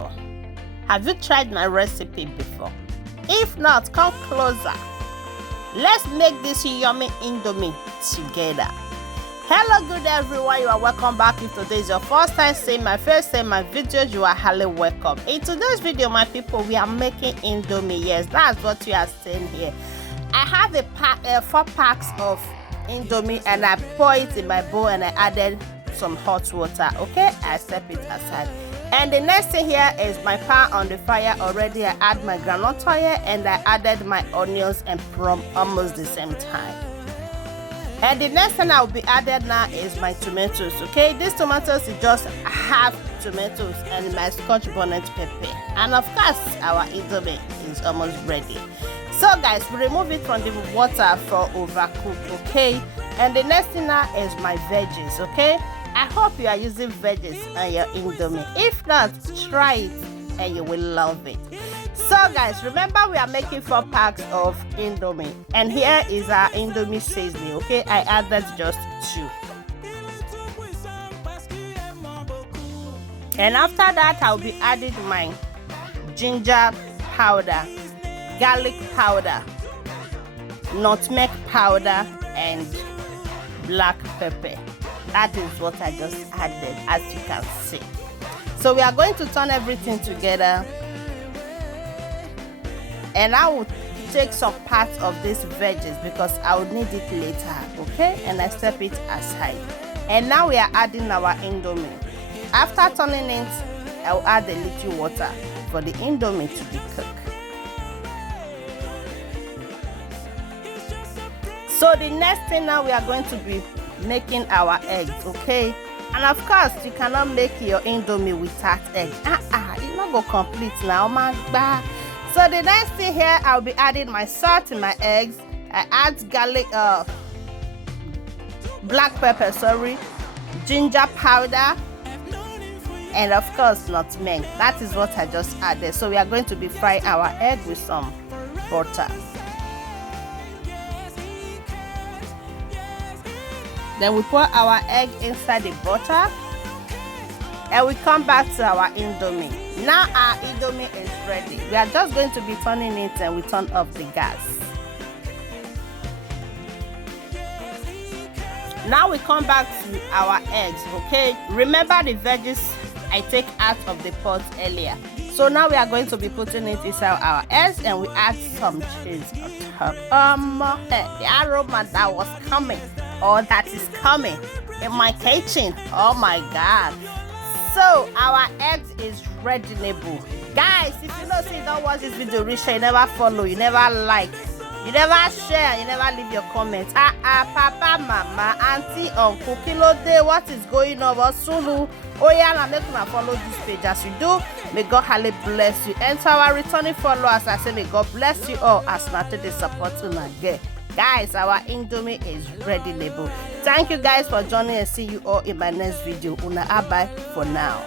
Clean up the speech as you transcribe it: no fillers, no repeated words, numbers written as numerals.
before? Have you tried my recipe before? If not, come closer. Let's make this yummy indomie together. Hello good everyone, you are welcome back. If today is your first time seeing my face and my videos, you are highly welcome. In today's video, my people, we are making indomie. Yes, that's what you are seeing here. I have a 4 packs of indomie and I pour it in my bowl and I added some hot water. Okay, I step it aside. And the next thing here is my pan on the fire already. I add my groundnut oil and I added my onions and from almost the same time. And the next thing I will be added now is my tomatoes. Okay, these tomatoes is just half tomatoes and my scotch bonnet pepper. And of course, our indomie is almost ready. So guys, we remove it from the water for overcook. Okay, and the next thing now is my veggies. Okay, I hope you are using veggies on your indomie. If not, try it and you will love it. So guys, remember we are making 4 packs of indomie and here is our indomie seasoning. Okay, I added just 2. And after that, I'll be adding my ginger powder, garlic powder, nutmeg powder and black pepper. That is what I just added, as you can see. So we are going to turn everything together. And I will take some parts of these veggies because I will need it later. Okay, and I step it aside. And now we are adding our indomie. After turning it, I will add a little water for the indomie to be cooked. So the next thing now, we are going to be making our eggs. Okay, and of course you cannot make your indomie without egg. It's not go complete now, my God. So the next thing here, I'll be adding my salt in my eggs. I add garlic, black pepper, ginger powder, and of course nutmeg. That is what I just added. So we are going to be frying our egg with some butter. Then we pour our egg inside the butter and we come back to our indomie. Now our indomie is ready. We are just going to be turning it and we turn off the gas. Now we come back to our eggs. Okay, remember the veggies I take out of the pot earlier. So now we are going to be putting it inside our eggs and we add some cheese on top. The aroma that was coming or that is coming in my kitchen. Oh my God. So our eggs is ready-able. Guys, if you know, say don't watch this video, reach, you never follow, you never like, you never share, you never leave your comments. Papa, mama, auntie, uncle, kilo day, what is going on? Sulu, oh yeah, now make me follow this page as you do. May God highly bless you. And to our returning followers, I say may God bless you all as not to support you again. Guys, our indomie is ready-able. Thank you guys for joining and see you all in my next video. Una bye for now.